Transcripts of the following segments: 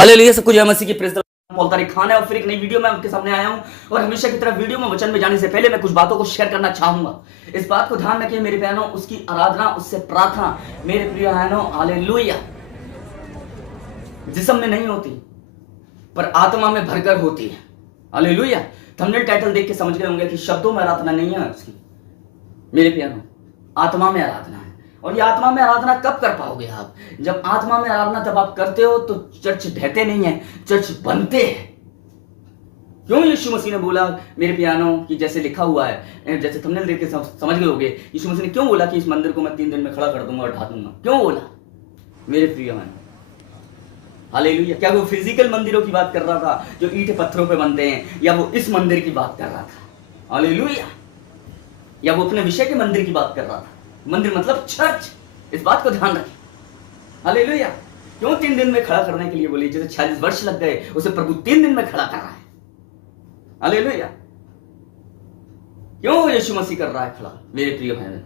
Hallelujah, सबको जय मसीह की praise the Lord. Paul Tariq Khan है और फिर एक नई वीडियो में आपके सामने आया हूं और हमेशा की तरह वीडियो में वचन में जाने से पहले मैं कुछ बातों को शेयर करना चाहूंगा। इस बात को ध्यान रखिए मेरे बहनों, उसकी आराधना, उससे प्रार्थना मेरे प्रिय बहनों, हालेलुया, जिस्म में नहीं होती पर आत्मा में भरकर होती है। हालेलुया। थंबनेल टाइटल देख के समझ गए होंगे कि शब्दों में आराधना नहीं है उसकी, मेरे प्यारों, आत्मा में आराधना है। और ये आत्मा में आराधना कब कर पाओगे आप? जब आत्मा में आराधना जब आप करते हो तो चर्च ढहते नहीं है, चर्च बनते हैं। क्यों यीशु मसीह ने बोला मेरे प्यारों कि जैसे लिखा हुआ है, जैसे थंबनेल देख के समझ गए होंगे, यीशु मसीह ने क्यों बोला कि इस मंदिर को मैं 3 दिन में खड़ा कर दूंगा और ढा दूंगा? क्यों बोला मेरे प्रिय बहनों? हालेलुया। क्या वो फिजिकल मंदिरों की बात कर रहा था जो ईंट पत्थरों पे बनते हैं, या वो इस मंदिर की बात कर रहा था? हालेलुया। या वो अपने विषय के मंदिर की बात कर रहा था? मंदिर मतलब चर्च। इस बात को ध्यान रखें। हालेलुया। क्यों 3 दिन में खड़ा करने के लिए बोली? जैसे 46 वर्ष लग गए, उसे प्रभु 3 दिन में खड़ा कर रहा है। हालेलुया। क्यों यीशु मसीह कर रहा है खड़ा मेरे प्रिय भाई?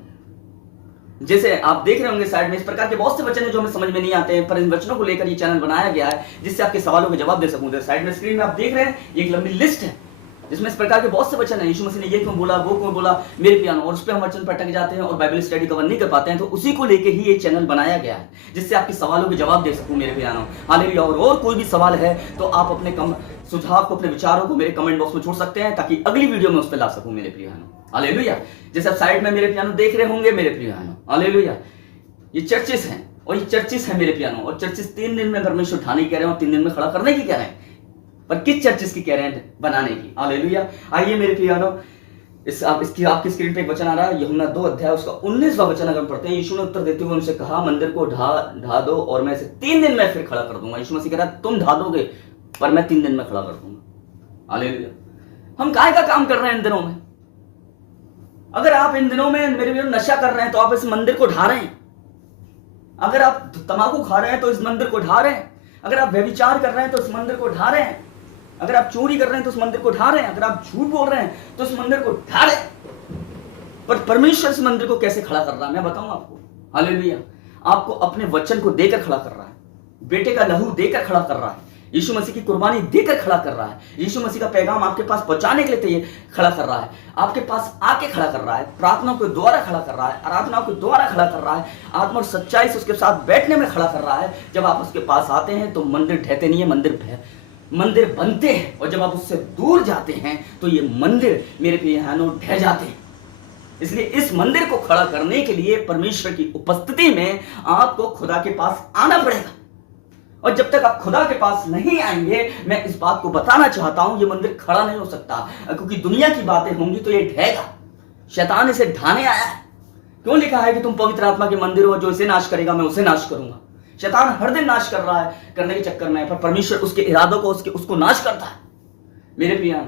जैसे आप देख रहे होंगे साइड में, इस प्रकार के बहुत से वचन हैं जो हमें समझ में नहीं आते हैं, पर इन वचनों को लेकर ये चैनल बनाया गया है जिससे आपके सवालों के जवाब दे सकूं। साइड में स्क्रीन में आप देख रहे हैं, एक लंबी लिस्ट है जिसमें इस प्रकार के बहुत से वचन हैं। यीशु मसीह ने ये क्यों बोला, वो क्यों बोला, मेरे प्यारों, और उस पर हम वचन पर अटक जाते हैं और बाइबल स्टडी कवर नहीं कर पाते हैं। तो उसी को लेके ही ये चैनल बनाया गया है जिससे आपके सवालों के जवाब दे सकूं मेरे प्यारों। हालेलुया। और कोई भी सवाल है तो आप अपने सुझाव को, अपने विचारों को मेरे कमेंट बॉक्स में छोड़ सकते हैं ताकि अगली वीडियो में उस पर ला सकूं मेरे प्रिय बहनों। हालेलुया। जैसे आप साइड में मेरे प्यारों देख रहे होंगे मेरे प्रिय बहनों, हालेलुया, ये चर्चेस हैं और ये चर्चेस हैं मेरे प्यारों। और चर्चेस 3 दिन में परमेश्वर उठाने की कह रहे हैं और 3 दिन में खड़ा करने की कह रहे हैं, पर किस चर्चेस की कह रहे हैं? बनाने की। हालेलुया। आइए मेरे प्यारों, आपकी स्क्रीन पे एक वचन आ रहा है, यूहन्ना 2 अध्याय उसका 19वां वचन अगर पढ़ते हैं। यीशु ने उत्तर देते हुए उनसे कहा, मंदिर को ढा दो और मैं इसे 3 दिन में फिर खड़ा कर दूंगा। यीशु मसीह कह रहा है तुम ढा दोगे पर मैं 3 दिन में खड़ा कर दूंगा। हालेलुया। हम काहे का काम कर रहे हैं इन दिनों में? अगर आप इन दिनों में मेरे प्यारों नशा कर रहे हैं तो आप इस मंदिर को ढा रहे हैं। अगर आप तंबाकू खा रहे हैं तो इस मंदिर को ढा रहे हैं। अगर आप व्यभिचार कर रहे हैं तो इस मंदिर को ढा रहे हैं। अगर आप चोरी कर रहे हैं तो इस मंदिर को ढा रहे हैं। अगर आप झूठ बोल रहे हैं तो इस मंदिर को ढा रहे हैं। पर परमेश्वर इस मंदिर को कैसे खड़ा कर रहा है मैं बताऊं आपको। हालेलुया। आपको अपने वचन को देकर खड़ा कर रहा है, बेटे का लहू देकर खड़ा कर रहा है, यीशु मसीह की कुर्बानी देकर खड़ा कर रहा है, यीशु मसीह का पैगाम आपके पास पहुंचाने के लिए खड़ा कर रहा है, आपके पास आके खड़ा कर रहा है, प्रार्थना के द्वारा खड़ा कर रहा है, आराधना के द्वारा खड़ा कर रहा है, आत्मा और सच्चाई से उसके साथ बैठने में खड़ा कर रहा है। जब आप उसके पास आते हैं तो मंदिर ढहते नहीं है, मंदिर बनते हैं। और जब आप उससे दूर जाते हैं तो ये मंदिर मेरे प्रिय बहनों ढह जाते हैं। इसलिए इस मंदिर को खड़ा करने के लिए परमेश्वर की उपस्थिति में आपको खुदा के पास आना पड़ेगा। और जब तक आप खुदा के पास नहीं आएंगे, मैं इस बात को बताना चाहता हूं, ये मंदिर खड़ा नहीं हो सकता, क्योंकि दुनिया की बातें होंगी तो ये ढहेगा। शैतान इसे ढाने आया है। क्यों लिखा है कि तुम पवित्र आत्मा के मंदिर हो, जो इसे नाश करेगा मैं उसे नाश करूंगा। शैतान हर दिन नाश कर रहा है, करने के चक्कर में, पर परमेश्वर उसके इरादों को उसको नाश करता है मेरे प्रिय।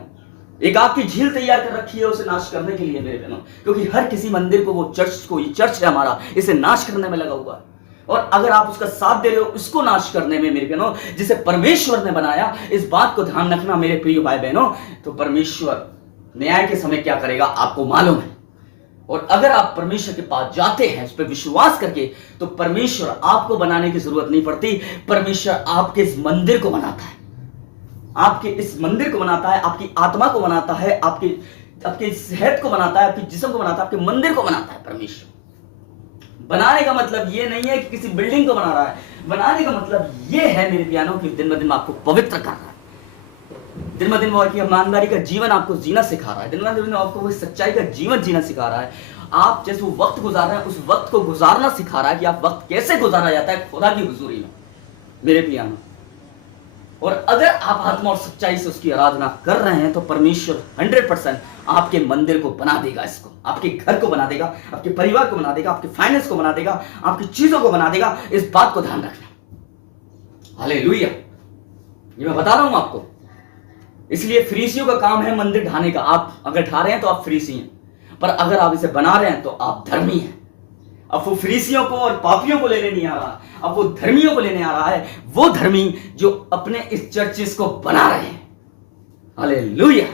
एक आग की झील तैयार कर रखी है उसे नाश करने के लिए मेरे बहनों, क्योंकि हर किसी मंदिर को, वो चर्च को, ये चर्च है हमारा, इसे नाश करने में लगा हुआ है। और अगर आप उसका साथ दे रहे हो इसको नाश करने में मेरे बहनों, जिसे परमेश्वर ने बनाया, इस बात को ध्यान रखना मेरे प्रिय भाई बहनों, तो परमेश्वर न्याय के समय क्या करेगा आपको मालूम है। और अगर आप परमेश्वर के पास जाते हैं, उस पर विश्वास करके, तो परमेश्वर आपको बनाने की जरूरत नहीं पड़ती। परमेश्वर आपके इस मंदिर को बनाता है, आपके इस मंदिर को बनाता है, आपकी आत्मा को बनाता है, आपकी सेहत को बनाता है, आपके जिस्म को बनाता है, आपके मंदिर को बनाता है। परमेश्वर बनाने का मतलब ये नहीं है कि किसी बिल्डिंग को बना रहा है। बनाने का मतलब ये है मेरे प्यारों कि दिन ब दिन आपको पवित्र कर रहा है, दिन ब दिन वो की ईमानदारी का जीवन आपको जीना सिखा रहा है, दिन ब दिन आपको वो सच्चाई का जीवन जीना सिखा रहा है। आप जैसे वो वक्त गुजार रहे हैं, उस वक्त को गुजारना सिखा रहा है कि आप वक्त कैसे गुजारा जाता है खुदा की हुजूरी में मेरे प्यारों। और अगर आप आत्मा और सच्चाई से उसकी आराधना कर रहे हैं तो परमेश्वर 100% आपके मंदिर को बना देगा, इसको, आपके घर को बना देगा, आपके परिवार को बना देगा, आपके फाइनेंस को बना देगा, आपकी चीजों को बना देगा। इस बात को ध्यान रखना। हालेलुया। ये मैं बता रहा हूं आपको। इसलिए फरीसियों का काम है मंदिर ढाने का। आप अगर ढा रहे हैं तो आप फरीसी हैं, पर अगर आप इसे बना रहे हैं तो आप धर्मी हैं। अब वो फरीसियों को और पापियों को लेने नहीं आ रहा, अब वो धर्मियों को लेने आ रहा है, वो धर्मी जो अपने इस चर्चेस को बना रहे हैं। हालेलुया।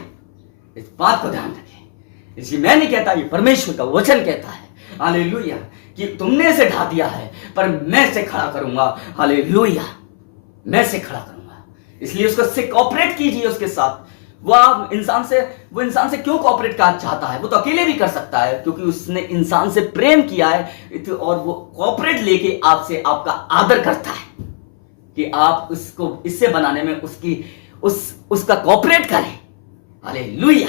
इस बात को ध्यान रखें। इसलिए मैं नहीं कहता, ये परमेश्वर का वचन कहता है, हालेलुया, कि तुमने इसे ढा दिया है पर मैं इसे खड़ा करूंगा। हालेलुया। मैं इसे खड़ा करूंगा। इसलिए उससे कोऑपरेट कीजिए उसके साथ। वो इंसान से क्यों कोऑपरेट करना चाहता है? वो तो अकेले भी कर सकता है, क्योंकि उसने इंसान से प्रेम किया है और वो कोऑपरेट लेके आपसे आपका आदर करता है कि आप उसको इससे बनाने में उसका कोऑपरेट करें। हालेलुया।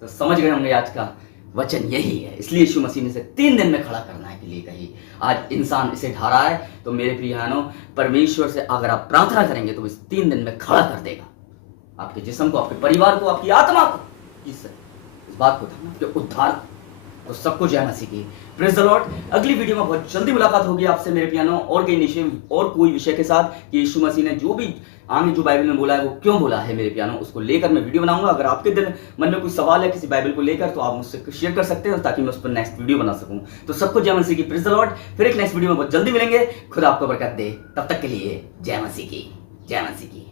तो समझ गए होंगे आज का वचन यही है। इसलिए यीशु मसीह ने इसे 3 दिन में खड़ा करना के लिए कही। आज इंसान इसे ढा रहा है, तो मेरे प्रियजनों, परमेश्वर से अगर आप प्रार्थना करेंगे तो इस 3 दिन में खड़ा कर देगा आपके जिस्म को, आपके परिवार को, आपकी आत्मा को। इस बात को था कि उद्धार। तो सबको जय मसीह की। Praise the Lord. अगली वीडियो में बहुत जल्दी मुलाकात होगी आपसे मेरे प्यानो, और कोई विषय के साथ कि यीशु मसीह ने जो भी आगे जो बाइबल में बोला है वो क्यों बोला है मेरे प्यानो, उसको लेकर मैं वीडियो बनाऊंगा। अगर आपके दिल मन में कोई सवाल है किसी बाइबल को लेकर तो आप मुझसे शेयर कर सकते हैं, ताकि मैं उस पर नेक्स्ट वीडियो बना सकूं। तो सबको जय मसीह की। Praise the Lord. फिर एक नेक्स्ट वीडियो में बहुत जल्दी मिलेंगे। खुदा आपको बरकत दे। तब तक के लिए जय मसीह की। जय मसीह की।